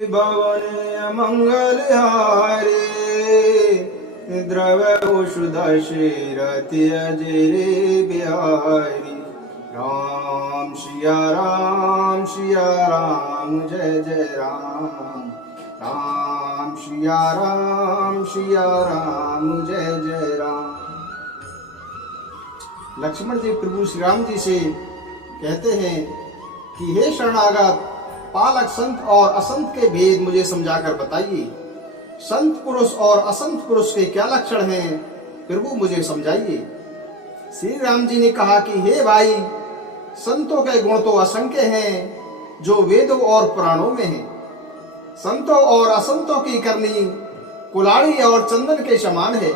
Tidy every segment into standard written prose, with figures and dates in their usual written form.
भवने मंगल हारे द्रव औषध शेरति अजरे बिहारी। राम सिया राम जय जय राम। राम सिया राम जय जय राम। लक्ष्मण जी प्रभु श्री राम जी से कहते हैं कि हे शरणागत, पालक संत और असंत के भेद मुझे समझाकर बताइए। संत पुरुष और असंत पुरुष के क्या लक्षण हैं, प्रभु मुझे समझाइए। श्री राम जी ने कहा कि हे भाई, संतों के गुण तो असंख्य हैं जो वेदों और पुराणों में हैं। संतों और असंतों की करनी कुल्हाड़ी और चंदन के समान है।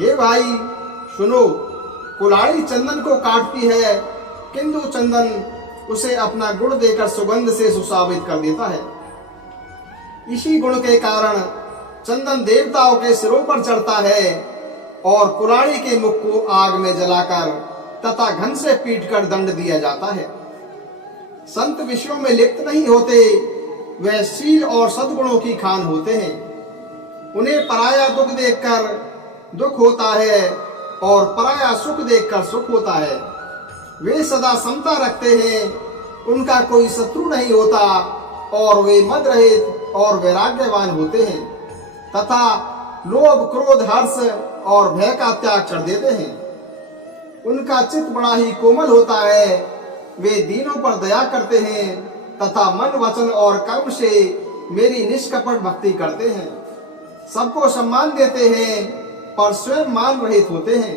हे भाई सुनो, कुल्हाड़ी चंदन को काटती है, किंतु चंदन उसे अपना गुण देकर सुगंध से सुशोभित कर देता है। इसी गुण के कारण चंदन देवताओं के सिरों पर चढ़ता है और कुल्हाड़ी के मुख को आग में जलाकर तथा घन से पीटकर दंड दिया जाता है। संत विषयों में लिप्त नहीं होते, वह शील और सद्गुणों की खान होते हैं। उन्हें पराया दुख देखकर दुख होता है और पराया सुख देखकर सुख होता है। वे सदा समता रखते हैं, उनका कोई शत्रु नहीं होता और वे मद रहित और वैराग्यवान होते हैं तथा लोभ क्रोध हर्ष और भय का त्याग कर देते हैं। उनका चित्त बड़ा ही कोमल होता है। वे दीनों पर दया करते हैं तथा मन वचन और कर्म से मेरी निष्कपट भक्ति करते हैं। सबको सम्मान देते हैं पर स्वयं मान रहित होते हैं।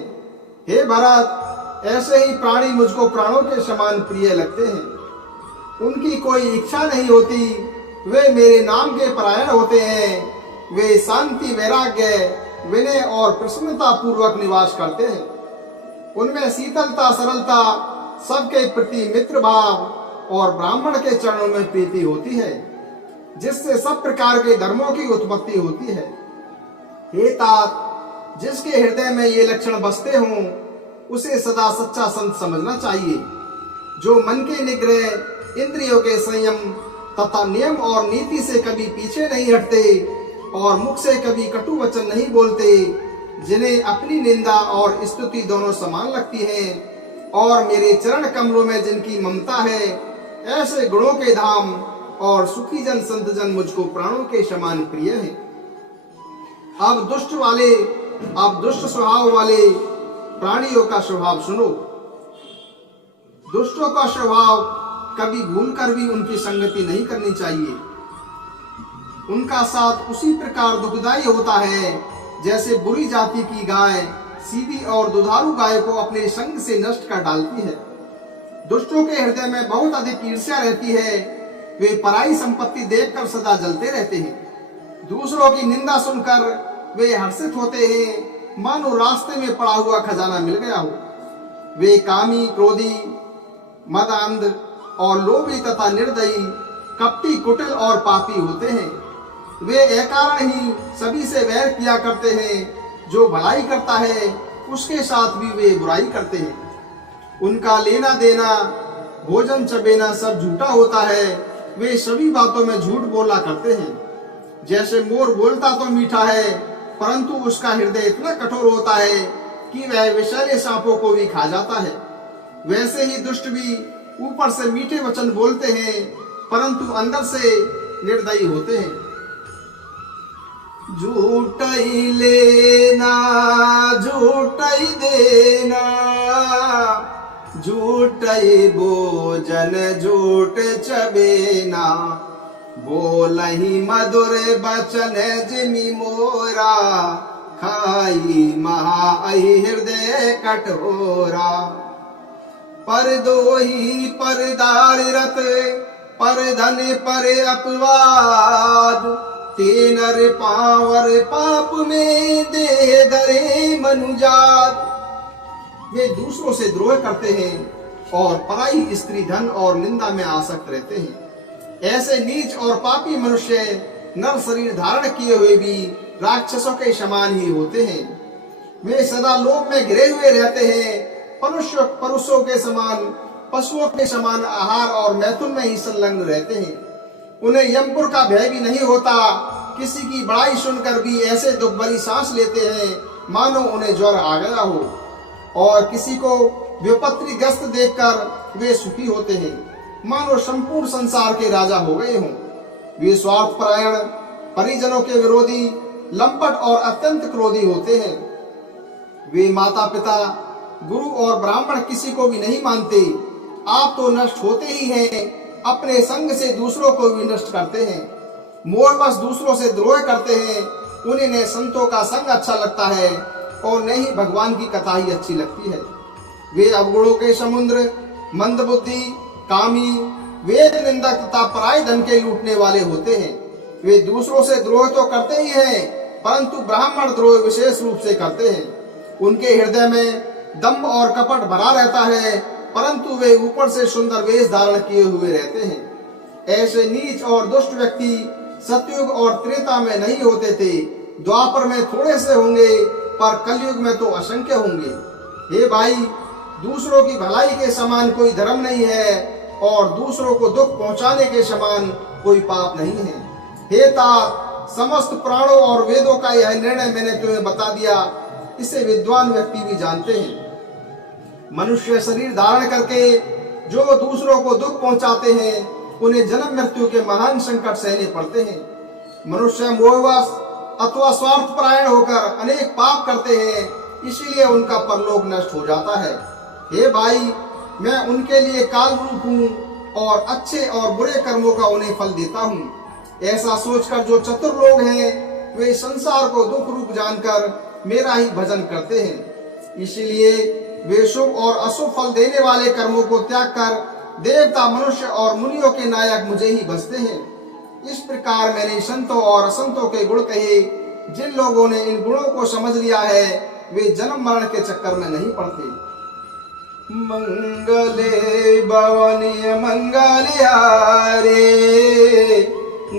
हे भरत, ऐसे ही प्राणी मुझको प्राणों के समान प्रिय लगते हैं। उनकी कोई इच्छा नहीं होती, वे मेरे नाम के परायण होते हैं। वे शांति वैराग्य विनय और प्रसन्नता पूर्वक निवास करते हैं। उनमें शीतलता सरलता, सबके प्रति मित्र भाव और ब्राह्मण के चरणों में प्रीति होती है, जिससे सब प्रकार के धर्मों की उत्पत्ति होती है। हे तात, जिसके हृदय में ये लक्षण बसते हों, उसे सदा सच्चा संत समझना चाहिए। जो मन के निग्रह, इंद्रियों के संयम तथा नियम और नीति से कभी पीछे नहीं हटते और मुख से कभी कटु वचन नहीं बोलते, जिन्हें अपनी निंदा और स्तुति दोनों समान लगती है और मेरे चरण कमलों में जिनकी ममता है, ऐसे गुणों के धाम और सुखी जन संत जन मुझको प्राणों के समान प्रिय है। अब दुष्ट स्वभाव वाले प्राणियों का स्वभाव सुनो। दुष्टों का स्वभाव कभी भूलकर भी उनकी संगति नहीं करनी चाहिए। उनका साथ उसी प्रकार दुखदायी होता है जैसे बुरी जाति की गाय सीधी और दुधारू गाय को अपने संग से नष्ट कर डालती है। दुष्टों के हृदय में बहुत अधिक ईर्ष्या रहती है। वे पराई संपत्ति देखकर सदा जलते रहते हैं। दूसरों की निंदा सुनकर वे हर्षित होते हैं, मानो रास्ते में पड़ा हुआ खजाना मिल गया हो। वे कामी, क्रोधी, मदांध और लोभी तथा निर्दयी, कपटी, कुटिल और पापी होते हैं। वे अकारण ही सभी से वैर किया करते हैं। जो भलाई करता है उसके साथ भी वे बुराई करते हैं। उनका लेना देना, भोजन चबेना सब झूठा होता है। वे सभी बातों में झूठ बोला करते हैं। जैसे मोर बोलता तो मीठा है, परंतु उसका हृदय इतना कठोर होता है कि वह विषैले सांपों को भी खा जाता है। वैसे ही दुष्ट भी ऊपर से मीठे वचन बोलते हैं, परंतु अंदर से निर्दयी होते हैं। झूठई लेना झूठई देना, झूठई भोजन झूठ चबेना, बोलहि मधुर बचन जिमि मोरा, खाई महाअहि हृदय कठोरा। पर दोही पर दारिरत, पर धन पर अपवाद, ते नर पावर पाप में दे धरे मनुजात। वे दूसरों से द्रोह करते हैं और पराई स्त्री, धन और निंदा में आसक्त रहते हैं। ऐसे नीच और पापी मनुष्य नर शरीर धारण किए हुए भी राक्षसों के समान ही होते हैं। वे सदा लोभ में घिरे हुए रहते हैं। परुषों के समान, पशुओं के समान आहार और मैथुन में ही संलग्न रहते हैं। उन्हें यमपुर का भय भी नहीं होता। किसी की बड़ाई सुनकर भी ऐसे दुख भरी सांस लेते हैं मानो उन्हें ज्वर आ गया हो, और किसी को विपत्तिग्रस्त देखकर वे सुखी होते हैं मानो संपूर्ण संसार के राजा हो गए हों। वे स्वार्थपरायण, परिजनों के विरोधी, लंपट और अत्यंत क्रोधी होते हैं। वे माता पिता, गुरु और ब्राह्मण किसी को भी नहीं मानते। आप तो नष्ट होते ही हैं, अपने संग से दूसरों को भी नष्ट करते हैं। मोहवश दूसरों से द्रोह करते हैं। उन्हें न संतों का संग अच्छा लगता है और न ही भगवान की कथा ही अच्छी लगती है। वे अवगुणों के समुद्र, मंदबुद्धि, कामी, वेद निंदक तथा पराय धन के लूटने वाले होते हैं। वे दूसरों से द्रोह तो करते ही हैं, परंतु ब्राह्मण द्रोह विशेष रूप से करते हैं। उनके हृदय में दंभ और कपट भरा रहता है, परंतु वे ऊपर से सुंदर वेश धारण किए हुए रहते हैं। ऐसे नीच और दुष्ट व्यक्ति सतयुग और त्रेता में नहीं होते थे। द्वापर में थोड़े से होंगे, पर कलयुग में तो असंख्य होंगे। हे भाई, दूसरों की भलाई के समान कोई धर्म नहीं है और दूसरों को दुख पहुंचाने के समान कोई पाप नहीं है। हे तात, समस्त प्राणों और वेदों का यह निर्णय मैंने तुम्हें बता दिया। इसे विद्वान व्यक्ति भी जानते हैं। मनुष्य शरीर धारण करके जो दूसरों को दुख पहुंचाते हैं, उन्हें जन्म मृत्यु के महान संकट सहने पड़ते हैं। मनुष्य मोहवश अथवा स्वार्थपरायण होकर अनेक पाप करते हैं, इसीलिए उनका परलोक नष्ट हो जाता है। हे भाई, मैं उनके लिए काल रूप हूँ और अच्छे और बुरे कर्मों का उन्हें फल देता हूँ। ऐसा सोचकर जो चतुर लोग हैं, वे संसार को दुख रूप जानकर मेरा ही भजन करते हैं। इसीलिए वे शुभ और अशुभ फल देने वाले कर्मों को त्याग कर देवता, मनुष्य और मुनियों के नायक मुझे ही भजते हैं। इस प्रकार मैंने संतों और असंतों के गुण कहे। जिन लोगों ने इन गुणों को समझ लिया है, वे जन्म मरण के चक्कर में नहीं पड़ते। मंगले भवनीय मंगलियारे,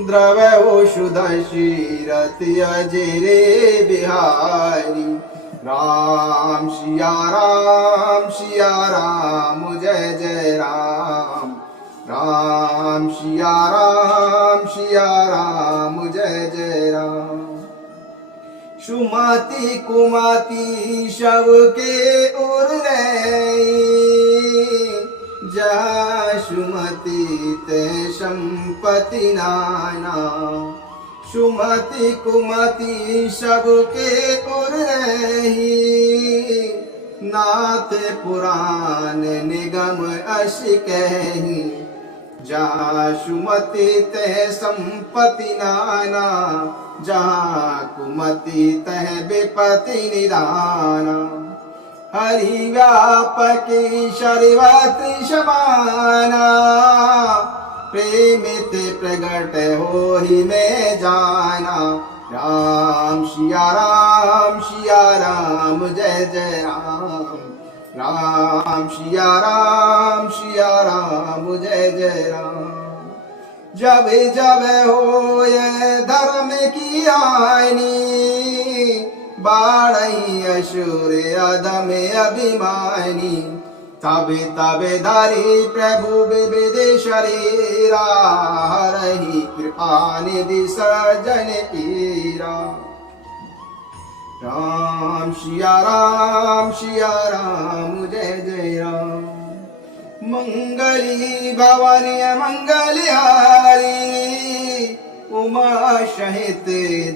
द्रव शुद्ध शीरति अजरे बिहारी। राम सिया राम, सिया राम, जय जय राम। राम सिया राम, सिया राम, जय जय राम। सुमति कुमति शव के उर रही, जहाँ सुमति ते संपत्ति नाना। सुमति कुमति सब के उर रही, नाथ पुराण निगम अस कही। जहाँ सुमति तह संपत्ति नाना, जहाँ कुमति तह विपत्ति निदाना। हरि व्यापकी शरीवाति समाना, प्रेमित प्रगट हो ही मैं जाना। राम सिया राम, सिया राम, जय जय राम। राम सिया राम, सिया राम, जय जय राम। जब जब हो ये धर्म की आईनी, बाढ़ई असुर अधम अभिमानी। तबे तबे धरी प्रभु विविध शरीरा, हरहि कृपा निधि सजन पीरा। राम सिया राम, सिया राम, जय जय राम। मंगली भवानी मंगलहारी, उमा सहित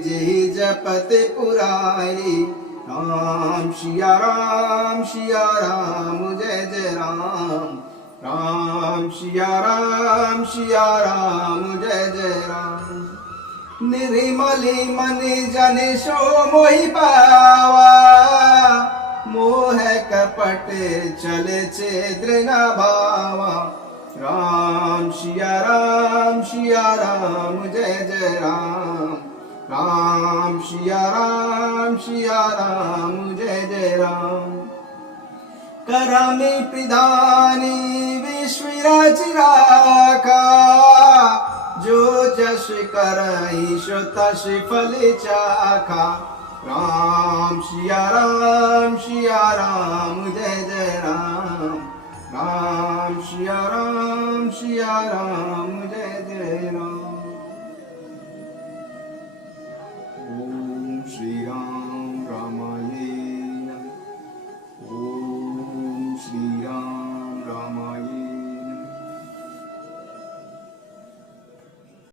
जी जपत पुरारी। राम सिया राम, सिया राम, जय जय राम। राम सिया राम, सिया राम, जय जय राम। निर्मली मन जन सो मोहि पावा, मोह कपट चले छिद्र न भावा। राम सिया राम, सिया राम, जय जय राम। राम सिया राम, सिया राम, जय जय राम। करमी प्रधानी विश्व रचिराखा, जो जस करई सो तस फल चाखा। राम सिया राम, सिया राम, जय जय राम। राम सिया राम, सिया राम, जय जय राम।